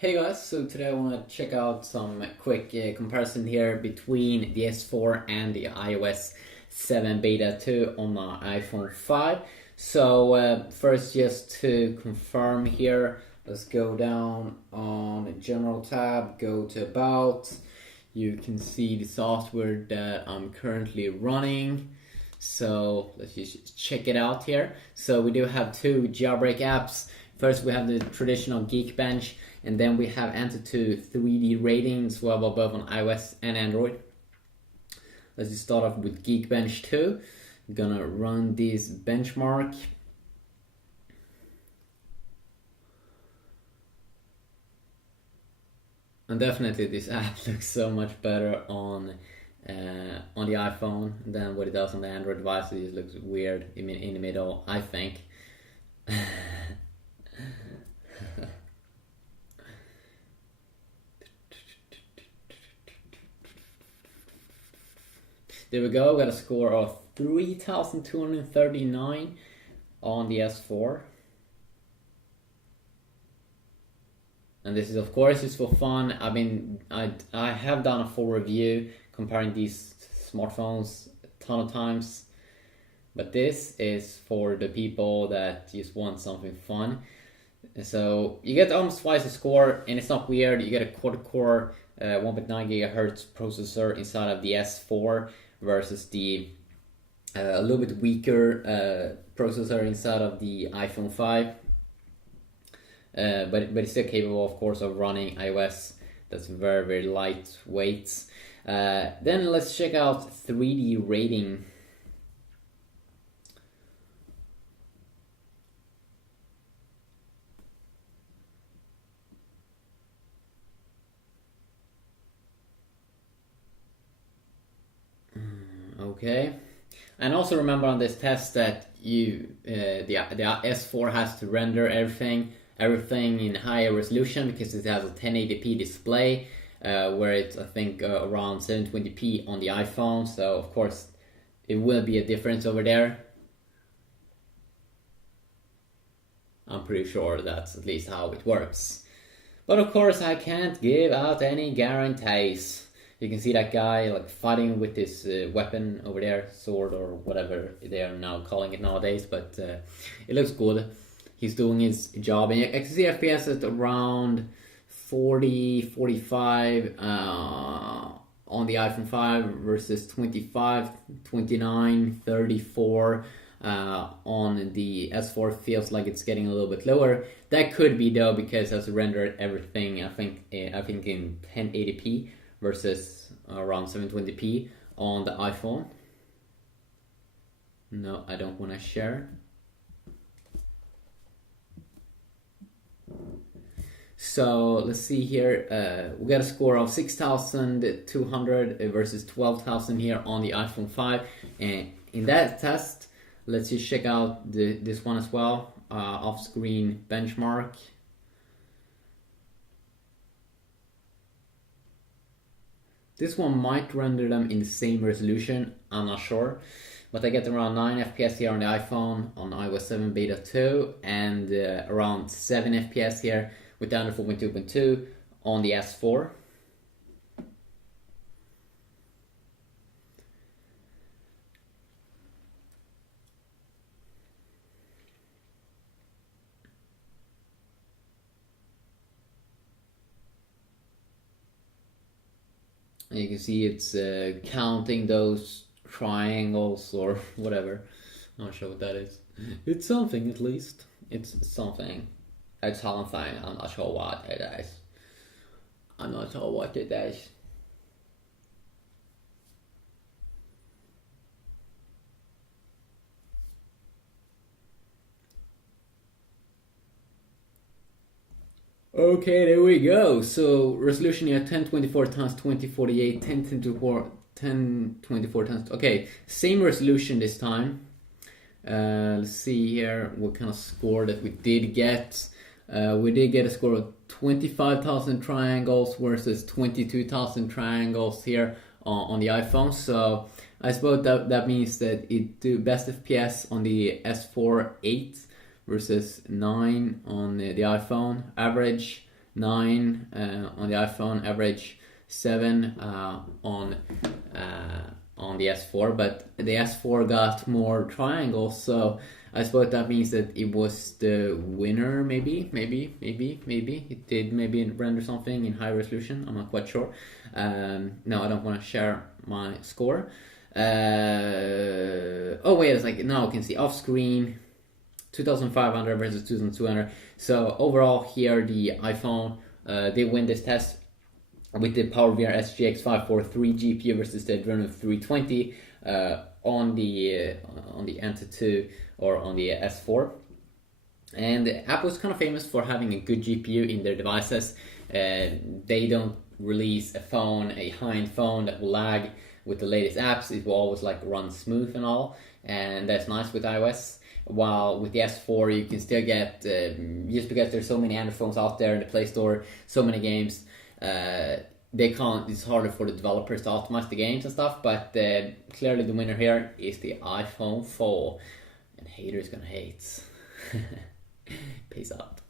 Hey guys, so today I want to check out some quick comparison here between the S4 and the iOS 7 Beta 2 on my iPhone 5. So first, just to confirm here, let's go down on the General tab, go to About. You can see the software that I'm currently running. So let's just check it out here. So we do have two jailbreak apps. First, we have the traditional Geekbench, and then we have Antutu 3D ratings, well both on iOS and Android. Let's just start off with Geekbench 2. I'm gonna run this benchmark. And definitely this app looks so much better on the iPhone than what it does on the Android device. It just looks weird in the middle, I think. There we go, got a score of 3,239 on the S4. And this is of course just for fun. I have done a full review comparing these smartphones a ton of times. But this is for the people that just want something fun. So you get almost twice the score, and it's not weird. You get a quad-core 1.9 gigahertz processor inside of the S4 versus the a little bit weaker processor inside of the iPhone 5. But it's still capable, of course, of running iOS. That's very, very lightweight. Then let's check out 3D rating. Okay, and also remember on this test that the S4 has to render everything in higher resolution because it has a 1080p display, where it's I think around 720p on the iPhone. So of course it will be a difference over there. I'm pretty sure that's at least how it works. But of course I can't give out any guarantees. You can see that guy like fighting with this weapon over there, sword or whatever they are now calling it nowadays, but it looks good. He's doing his job, and I can see FPS at around 40, 45 on the iPhone 5 versus 25, 29, 34 on the S4. Feels like it's getting a little bit lower. That could be though because it has rendered everything I think in 1080p versus around 720p on the iPhone. No, I don't want to share. So let's see here. We got a score of 6,200 versus 12,000 here on the iPhone 5. And in that test, let's just check out this one as well. Off-screen benchmark. This one might render them in the same resolution, I'm not sure. But I get around 9 FPS here on the iPhone on iOS 7 Beta 2 and around 7 FPS here with Android 4.2.2 on the S4. And you can see it's counting those triangles or whatever. I'm not sure what that is. It's something at least. It's something. It's something. I'm not sure what it is. I'm not sure what it is. Okay, there we go. So resolution here 1024 times 2048, 1024 times. Okay, same resolution this time. Let's see here what kind of score that we did get. We did get a score of 25,000 triangles versus 22,000 triangles here on the iPhone. So I suppose that means that it do best FPS on the S4 8 versus 9 on the iPhone. Average 9 on the iPhone, average 7 on the S4, but the S4 got more triangles, so I suppose that means that it was the winner. Maybe it did maybe render something in high resolution. I'm not quite sure. No, I don't want to share my score. Oh wait, it's like now I can see off screen 2500 versus 2200. So overall here the iPhone did win this test with the PowerVR SGX 543 GPU versus the Adreno 320 on the Anta 2 or on the S4. And Apple's kind of famous for having a good GPU in their devices. They don't release a high-end phone that will lag with the latest apps. It will always like run smooth and all, and that's nice with iOS. While with the S4 you can still get, just because there's so many Android phones out there in the Play Store, so many games, it's harder for the developers to optimize the games and stuff, but clearly the winner here is the iPhone 4, and haters gonna hate. Peace out.